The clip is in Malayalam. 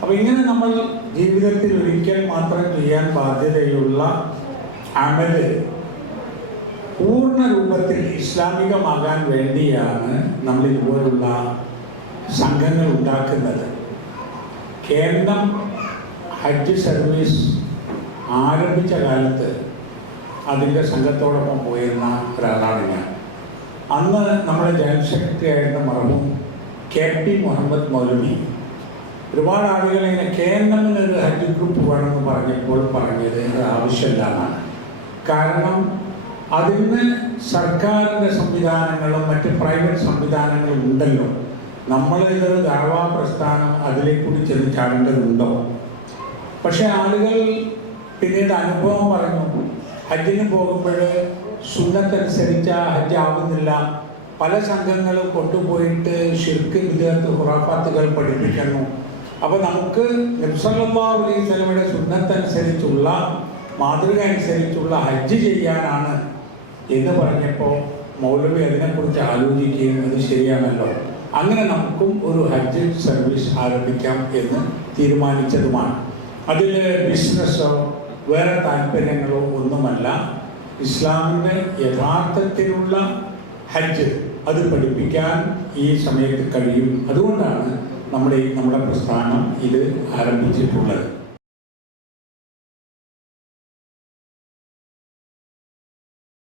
അപ്പോൾ ഇങ്ങനെ നമ്മൾ ജീവിതത്തിൽ ഒരിക്കൽ മാത്രം ചെയ്യാൻ ബാധ്യതയുള്ള അമല് പൂർണ്ണ രൂപത്തിൽ ഇസ്ലാമികമാകാൻ വേണ്ടിയാണ് നമ്മൾ ഇതുപോലുള്ള സംഘങ്ങൾ ഉണ്ടാക്കുന്നത്. കേരളം ഹജ്ജ് സർവീസ് ആരംഭിച്ച കാലത്ത് അതിൻ്റെ സംഘത്തോടൊപ്പം പോയിരുന്ന ഒരാളാണ് ഞാൻ. അന്ന് നമ്മുടെ ജനറൽ സെക്രട്ടറി ആയിരുന്ന മർഹൂം KP മുഹമ്മദ് മൗലവി ഒരുപാട് ആളുകൾ ഇങ്ങനെ കേരളത്തിനൊരു ഹജ്ജ് ഗ്രൂപ്പ് വേണമെന്ന് പറഞ്ഞപ്പോൾ പറഞ്ഞത് അത് ആവശ്യമില്ല എന്നാണ്. കാരണം അതിന് സർക്കാരിൻ്റെ സംവിധാനങ്ങളും മറ്റ് പ്രൈവറ്റ് സംവിധാനങ്ങളും ഉണ്ടല്ലോ. നമ്മൾ ഇതൊരു ദഅ്വാ പ്രസ്ഥാനം അതിലേക്കൂടി ചെന്ന് ചാടേണ്ടതുണ്ടോ? പക്ഷെ ആളുകൾ പിന്നീട് അനുഭവം പറഞ്ഞു, ഹജ്ജിന് പോകുമ്പോൾ സുന്നത്തനുസരിച്ച ഹജ്ജ് ആവുന്നില്ല, പല സംഘങ്ങളും കൊണ്ടുപോയിട്ട് ശിർക്ക്, ബിദ്അത്ത്, ഖുറാഫാത്തുകൾ പഠിപ്പിക്കുന്നു. അപ്പോൾ നമുക്ക് നബി സല്ലല്ലാഹു അലൈഹി വസല്ലമയുടെ സുന്നത്തനുസരിച്ചുള്ള മാതൃക അനുസരിച്ചുള്ള ഹജ്ജ് ചെയ്യാനാണ് എന്ന് പറഞ്ഞപ്പോൾ മൗലവി അതിനെക്കുറിച്ച് ആലോചിക്കുകയും അത് ശരിയാണല്ലോ, അങ്ങനെ നമുക്കും ഒരു ഹജ്ജ് സർവീസ് ആരംഭിക്കാം എന്ന് തീരുമാനിച്ചതുമാണ്. അതിൽ ബിസിനസ്സോ വേറെ താല്പര്യങ്ങളോ ഒന്നുമല്ല. ഇസ്ലാമിൻ്റെ യഥാർത്ഥത്തിലുള്ള ഹജ്ജ് അത് പഠിപ്പിക്കാൻ ഈ സമയത്ത് കഴിയും. അതുകൊണ്ടാണ് നമ്മുടെ പ്രസ്ഥാനം ഇത് ആരംഭിച്ചിട്ടുള്ളത്.